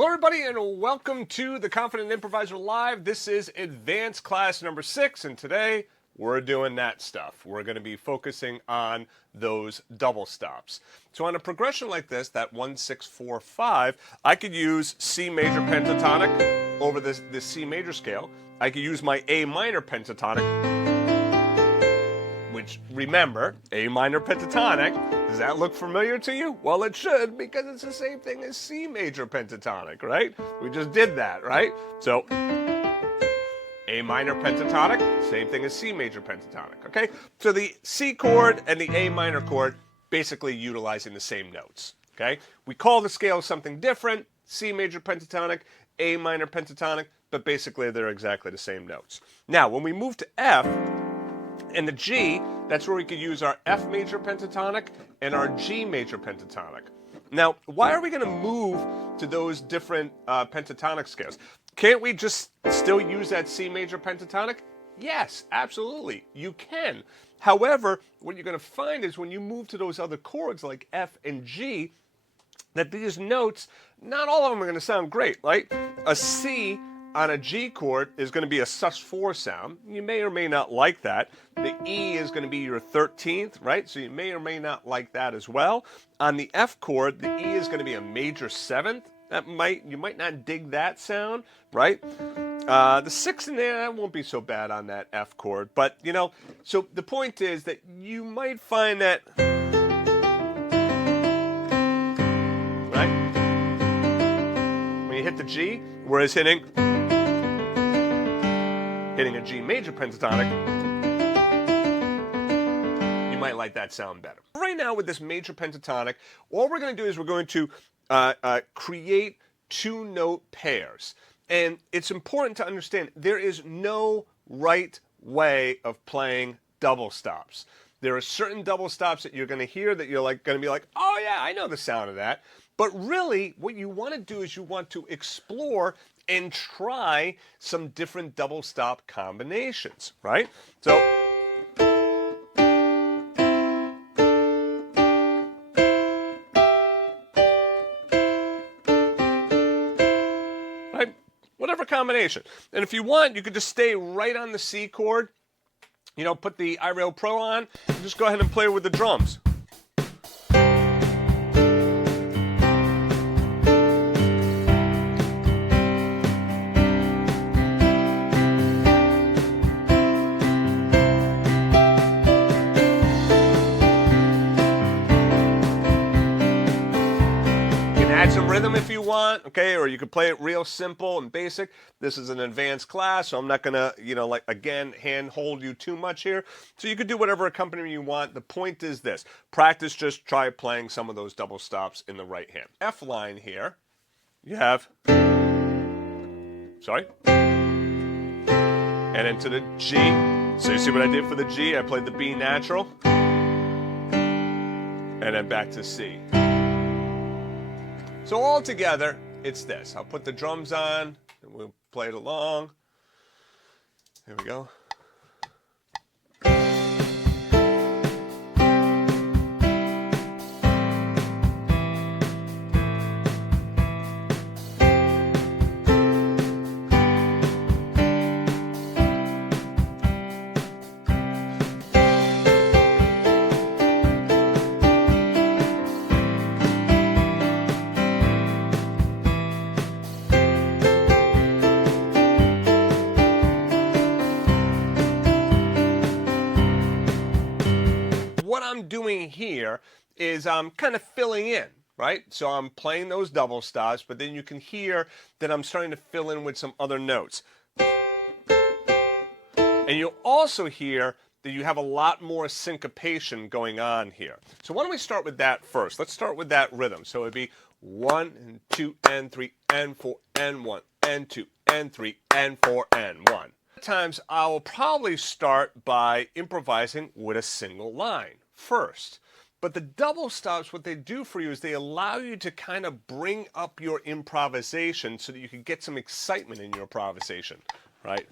Hello everybody and welcome to the Confident Improviser Live. This is advanced class number 6 and today we're doing that stuff. We're going to be focusing on those double stops. So on a progression like this, that 1, 6, 4, 5, I could use C major pentatonic over this C major scale. I could use my A minor pentatonic, which remember, A minor pentatonic, does that look familiar to you? Well, it should, because it's the same thing as C major pentatonic, right? We just did that, right? So A minor pentatonic, same thing as C major pentatonic, okay? So the C chord and the A minor chord basically utilizing the same notes, okay? We call the scale something different, C major pentatonic, A minor pentatonic, but basically they're exactly the same notes. Now, when we move to F and the G, that's where we could use our F major pentatonic and our G major pentatonic. Now, why are we going to move to those different pentatonic scales? Can't we just still use that C major pentatonic? Yes, absolutely, you can. However, what you're going to find is when you move to those other chords like F and G, that these notes, not all of them are going to sound great, right? A C on a G chord is going to be a sus4 sound. You may or may not like that. The E is going to be your 13th, right? So you may or may not like that as well. On the F chord, the E is going to be a major 7th. You might not dig that sound, right? The 6th in there, that won't be so bad on that F chord. But, you know, so the point is that you might find that, right? When you hit the G, whereas hitting a G major pentatonic, you might like that sound better. Right now with this major pentatonic, all we're going to do is we're going to create 2-note pairs. And it's important to understand there is no right way of playing double stops. There are certain double stops that you're going to hear that you're going to be like, oh yeah, I know the sound of that. But really, what you want to do is you want to explore and try some different double stop combinations, right? So, right? Whatever combination. And if you want, you could just stay right on the C chord, you know, put the iRail Pro on, and just go ahead and play with the drums. Add some rhythm if you want, okay, or you could play it real simple and basic. This is an advanced class, so I'm not gonna, you know, like again, hand hold you too much here. So you could do whatever accompaniment you want. The point is this: practice, just try playing some of those double stops in the right hand. F line here, you have, sorry, and into the G. So you see what I did for the G? I played the B natural, and then back to C. So all together, it's this. I'll put the drums on, and we'll play it along. Here we go. What I'm doing here is I'm kind of filling in, right? So I'm playing those double stops, but then you can hear that I'm starting to fill in with some other notes. And you'll also hear that you have a lot more syncopation going on here. So why don't we start with that first? Let's start with that rhythm. So it'd be 1 and 2 and 3 and 4 and 1 and 2 and 3 and 4 and 1. Times I will probably start by improvising with a single line first. But the double stops, what they do for you is they allow you to kind of bring up your improvisation so that you can get some excitement in your improvisation, right?